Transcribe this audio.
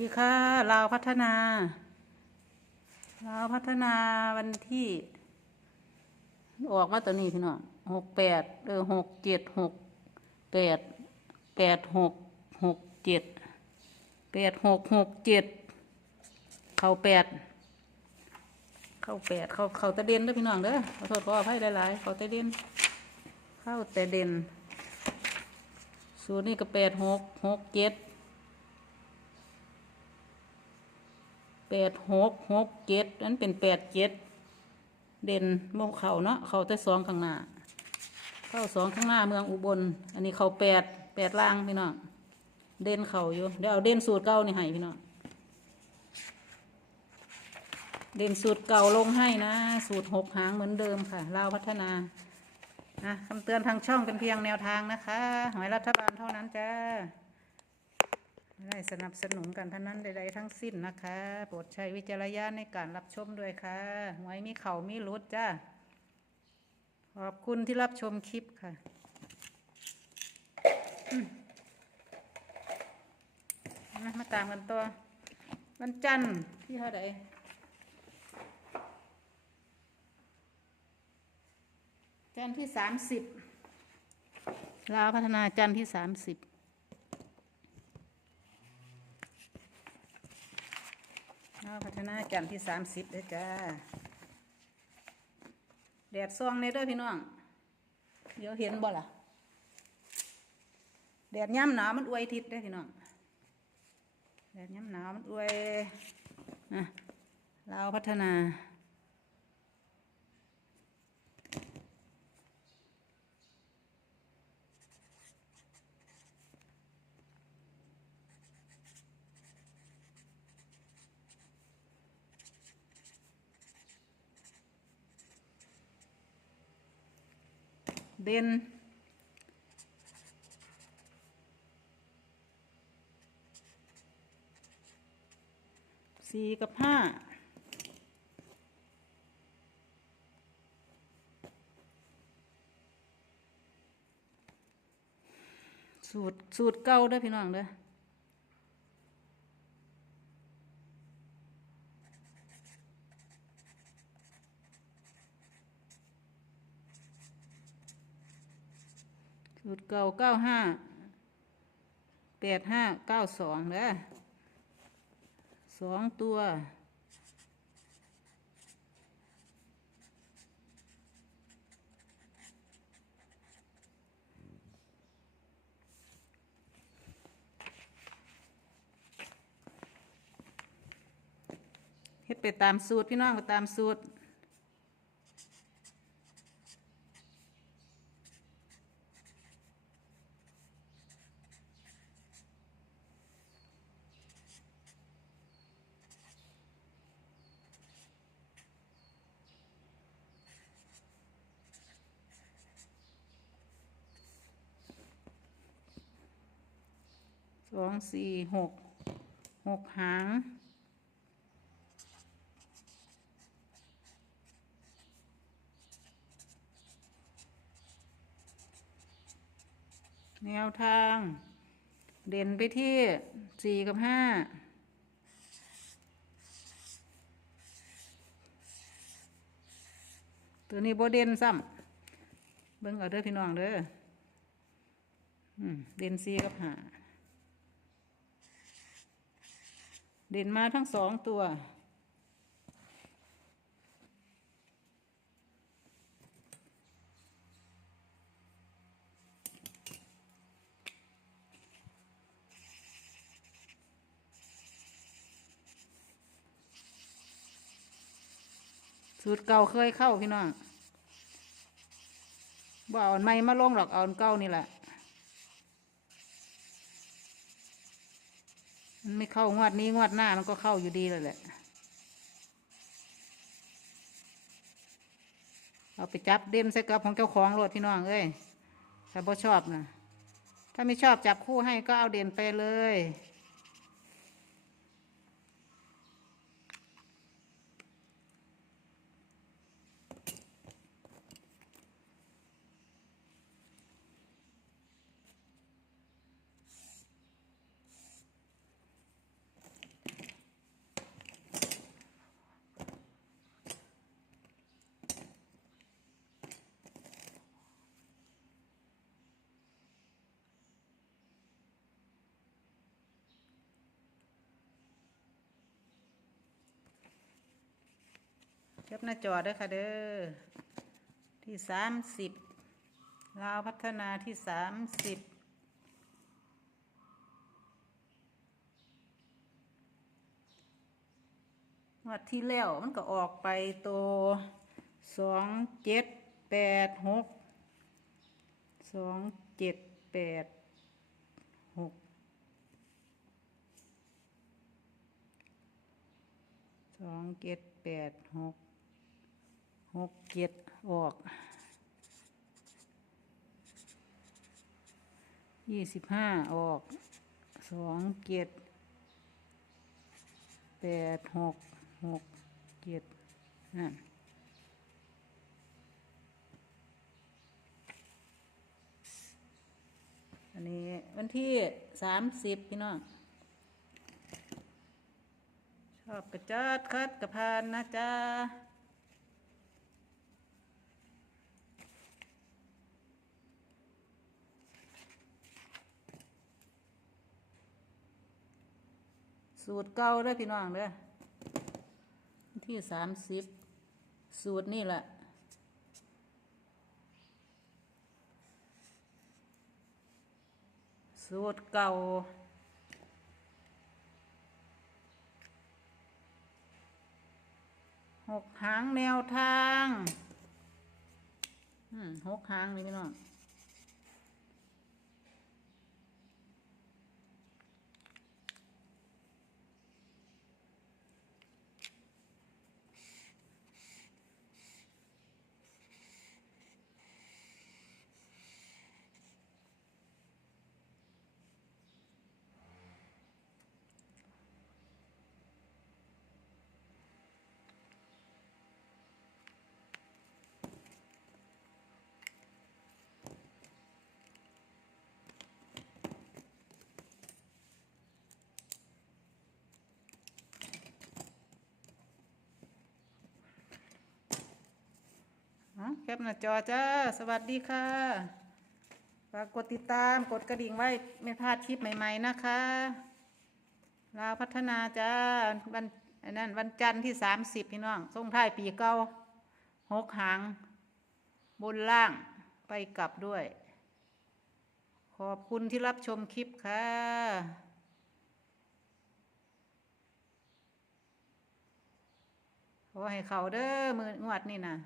ดีค่ะลาวพัฒนาลาวพัฒนาวันที่ ออกมาตัวนี้พี่น้องหกแปดเออหกเจ็ดหกแปดแปดหกหกเจ็ดแปดหกหกเจ็ดเข้าแปดเข้าแปดเข้าเข้าตะเด่นด้วยพี่น้องเด้อขอโทษขออภัยหลายๆเข้าตะเด่นเข้าแต่เด่นสูตรนี้ก็แปดหกหกเจ็ด แปดหกหกเจ็ดนั้นเป็นแปดเจ็ดเด่นโมเข่าเนาะเข่าแต่สองข้างหน้าเข้าสองข้างหน้าเมืองอุบล อันนี้เข่าแปดแปดล่างพี่น้องเด่นเข่าอยู่เดี๋ยวเอาเด่นสูตรเก่านี่ให้พี่น้องเด่นสูตรเก่าลงให้นะ สูตรหกหางเหมือนเดิมค่ะลาวพัฒนานะคำเตือนทางช่องเป็นเพียงแนวทางนะคะหวยรัฐบาลเท่านั้นจ้า ไม่ได้สนับสนุนการพนันใดๆทั้งสิ้นนะคะ โปรดใช้วิจารณญาณในการรับชมด้วยค่ะหวยมีเข่ามีรุดจ้าขอบคุณที่รับชมคลิปค่ะมาตามกันต่อวันจันทร์ที่เท่าไหร่จันทร์ที่สามสิบลาวพัฒนาจันทร์ที่สามสิบ เอาพัฒนาจันทร์ที่สามสิบเด้จ้า แดดซองในเด้วยพี่น้อง เดี๋ยวเห็นบ่ล่ะ แดดย่ำหนาวมันอวยทิศได้พี่น้อง แดดย่ำหนาวมันอวยนะลาวพัฒนา เด่นสี่กับห้าสูตรสูตรเก่าเด้อพี่น้องเด้อ สูตรเก่าเก้าห้าแปดห้าเก้าสองเด้อสองตัวเฮ็ดไปตามสูตรพี่น้องไปตามสูตร องสี่หกหกหางแนวทาง เด่นไปที่สี่กับห้าตัวนี้โบเด่นซ้ำเบิ่งเอาเด้อพี่น้องเด้อเด่นสี่กับห้า เด่นมาทั้งสองตัว สูตรเก่าเคยเข้าพี่น้องบ่เอาอันใหม่มาลงหรอก เอาอันเก่านี่แหละ มันไม่เข้างวดนี้งวดหน้ามันก็เข้าอยู่ดีเลยแหละ เอาไปจับเด่นใส่กับของเจ้าของรถพี่น้องเอ้ยถ้าบ่ชอบนะถ้าไม่ชอบจับคู่ให้ก็เอาเด่นไปเลย แคปหน้าจอด้อค่ะเด้อที่สามสิบลาวพัฒนาที่สามสิบวัดที่แล้วมันก็ออกไปตัวสองเจ็ดแปดหกสองเจ็ดแปดหกสองเจ็ดแปดหก หกเจ็ดออกยี่สิบห้าออกสองเจ็ดแปดหกหกเจ็ดนั่นอันนี้วันที่สามสิบพี่น้องชอบกระจัดคัดกระพานนะจ๊ะ สูตรเก่าเด้อพี่น้องเด้อที่สามสิบสูตรนี่แหละสูตรเก่าหกหางแนวทางหกหางนี่พี่น้อง แคปหน้าจอจ้า สวัสดีค่ะฝากกดติดตามกดกระดิ่งไว้ไม่พลาดคลิปใหม่ ๆ นะคะลาวพัฒนาจ้าวันนั้นวันจันทร์ที่สามสิบพี่น้องส่งท้ายปีเก้าหกหางบนล่างไปกลับด้วย ขอบคุณที่รับชมคลิปค่ะขอให้เขาเด้อมืองวดนี่นะ